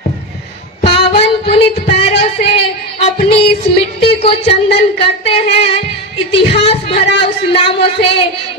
पावन पुनित पैरों से अपनी इस मिट्टी को चंदन करते हैं, इतिहास भरा उस नामों से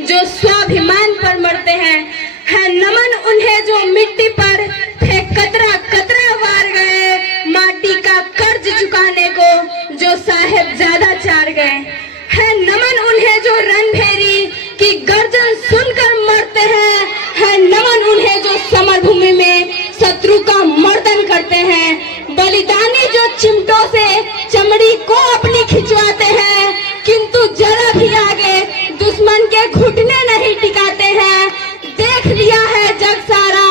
जो स्वाभिमान पर मरते हैं। है नमन उन्हें जो मिट्टी पर थे कतरा कतरा वार गए, माटी का कर्ज चुकाने को जो साहेबजादा चार गए। है नमन उन्हें जो रणभेरी की गर्जन सुनकर मरते हैं। है नमन उन्हें जो समरभूमि में शत्रु का मर्दन करते हैं। बलिदानी जो चिमटों से चमड़ी को अपनी खिंचवाते हैं, किंतु जरा भी आगे दुश्मन के घुटने नहीं टिकाते हैं। देख लिया है जग सारा,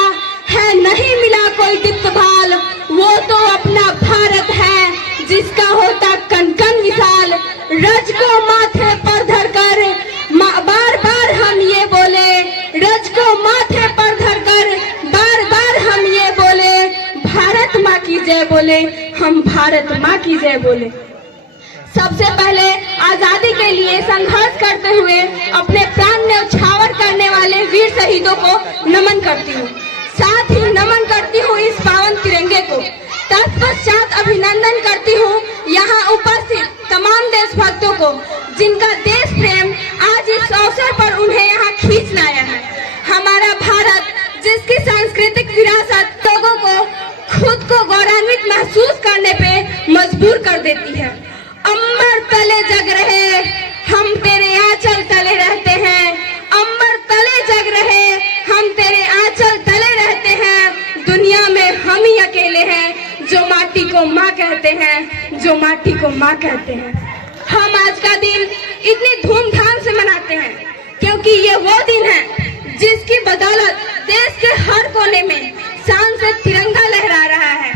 है नहीं मिला कोई दीप्त भाल, वो तो अपना भारत है जिसका होता कन कन विशाल। रज को माथे पर धरकर बार बार हम ये बोले, रज को माथे पर धरकर बार बार हम ये बोले, भारत माँ की जय बोले, हम भारत माँ की जय बोले। सबसे पहले आजादी के लिए संघर्ष करते हुए अपने प्राण न्यौछावर करने वाले वीर शहीदों को नमन करती हूँ। साथ ही नमन करती हूँ इस पावन तिरंगे को। तत्पश्चात अभिनंदन करती हूँ यहाँ उपस्थित तमाम देशभक्तों को, जिनका देश प्रेम आज इस अवसर पर उन्हें यहाँ खींच लाया है। हमारा भारत जिसकी सांस्कृतिक विरासत लोगों को खुद को गौरवान्वित महसूस करने पे मजबूर कर देती है। अम्बर तले जग रहे हम तेरे आंचल तले रहते हैं, अम्बर तले जग रहे हम तेरे आंचल तले रहते हैं। दुनिया में हम ही अकेले हैं जो माटी को माँ कहते हैं, जो माटी को माँ कहते हैं। हम आज का दिन इतनी धूमधाम से मनाते हैं क्योंकि ये वो दिन है जिसकी बदौलत देश के हर कोने में शान से तिरंगा लहरा रहा है।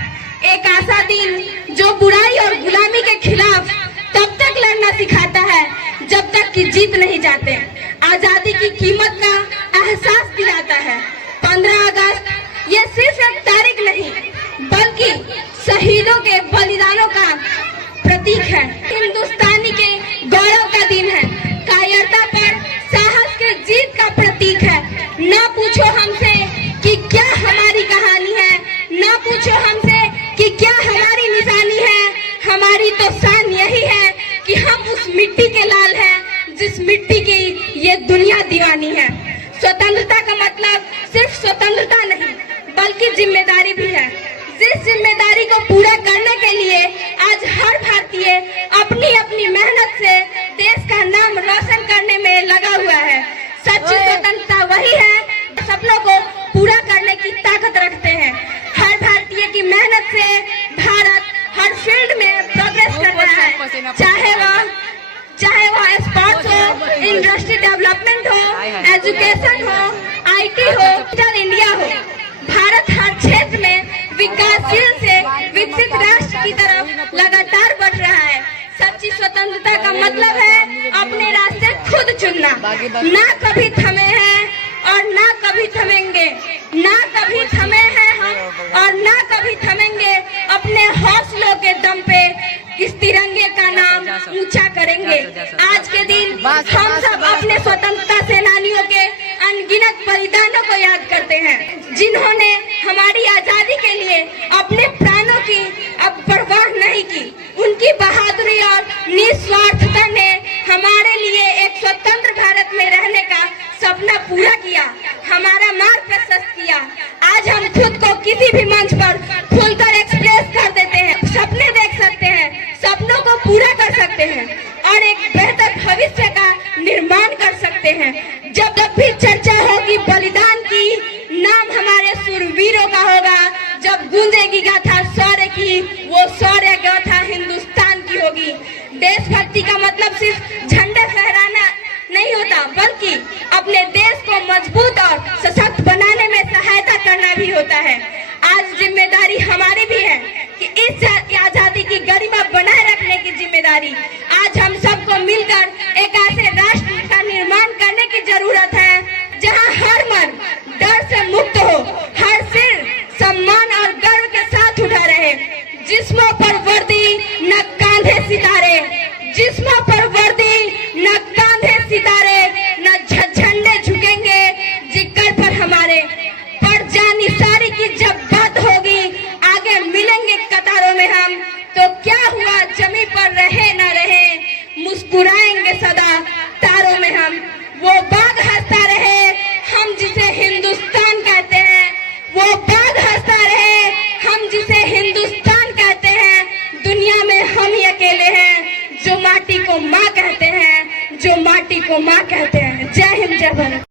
एक ऐसा दिन जो बुराई और गुलामी के खिलाफ तब तक लड़ना सिखाता है जब तक कि जीत नहीं जाते, आजादी की कीमत का एहसास दिलाता है। 15 अगस्त ये सिर्फ एक तारीख नहीं बल्कि शहीदों के बलिदानों का प्रतीक है। हिंदुस्तानी के गौरव का दिन है, कायरता पर साहस के जीत का प्रतीक है। ना पूछो हमसे कि क्या हमारी कहानी है, ना पूछो हमसे कि क्या हमारी निशानी है। हमारी तो शान यही है कि हम उस मिट्टी के लाल हैं जिस मिट्टी की ये दुनिया दीवानी है। स्वतंत्रता का मतलब सिर्फ स्वतंत्रता नहीं बल्कि जिम्मेदारी भी है। जिस जिम्मेदारी को पूरा करने के लिए आज हर भारतीय अपनी अपनी मेहनत से देश का नाम रोशन करने में लगा हुआ है। सच्ची स्वतंत्रता वही है सपनों को पूरा करने की ताकत रखते हैं। हर भारतीय की मेहनत से भारत हर फील्ड में प्रोग्रेस कर रहा है, चाहे वह स्पोर्ट्स हो, इंडस्ट्री डेवलपमेंट हो, एजुकेशन हो, आईटी हो, डिजिटल इंडिया हो। भारत हर क्षेत्र में विकासशील से विकसित राष्ट्र की तरफ लगातार बढ़ रहा है। सच्ची स्वतंत्रता का मतलब है अपने रास्ते खुद चुनना। ना कभी थमे हैं और ना कभी थमेंगे, ना कभी थमे हैं हम और ना कभी थमेंगे। अपने हौसलों के दम पे इस तिरंगे का नाम ऊंचा करेंगे। आज के दिन हम सब अपने स्वतंत्रता सेनानियों के अनगिनत बलिदानों को याद करते हैं, जिन्होंने हमारी आजादी के लिए अपने प्राणों की अब परवाह नहीं की। उनकी बहादुरी और निस्वार्थता ने हमारे लिए एक स्वतंत्र भारत में रहने का सपना पूरा किया, हमारा मार्ग प्रशस्त किया। आज हम खुद को किसी भी मंच पर खुलकर एक्सप्रेस कर देते हैं, सपने देख सकते हैं, सपनों को पूरा कर सकते हैं और एक बेहतर भविष्य का निर्माण कर सकते हैं। जब भी चर्चा होगी बलिदान की, नाम हमारे शूरवीरों का होगा। जब गूंजेगी गाथा शौर्य की, वो शौर्य गाथा हिंदुस्तान की होगी। देशभक्ति का मतलब सिर्फ झंडा फहराना नहीं होता बल्कि अपने देश को मजबूत और सशक्त बनाने में सहायता करना भी होता है। आज जिम्मेदारी हमारी भी है कि इस आजादी की गरिमा बनाए रखने की जिम्मेदारी आज हम सबको मिलकर एक ऐसे राष्ट्र का निर्माण करने की जरूरत है जहां हर मन डर से मुक्त हो, हर सिर सम्मान और गर्व के साथ उठा रहे। जिस्मों पर वर्दी न कांधे सितारे, जिस्मों पर वर्दी न कांधे सितारे, न झंडे झुकेंगे जिगर पर हमारे। पर जानी सारी की जब बात होगी आगे माटी को माँ कहते हैं, जो माटी को माँ कहते हैं। जय हिंद, जय भारत।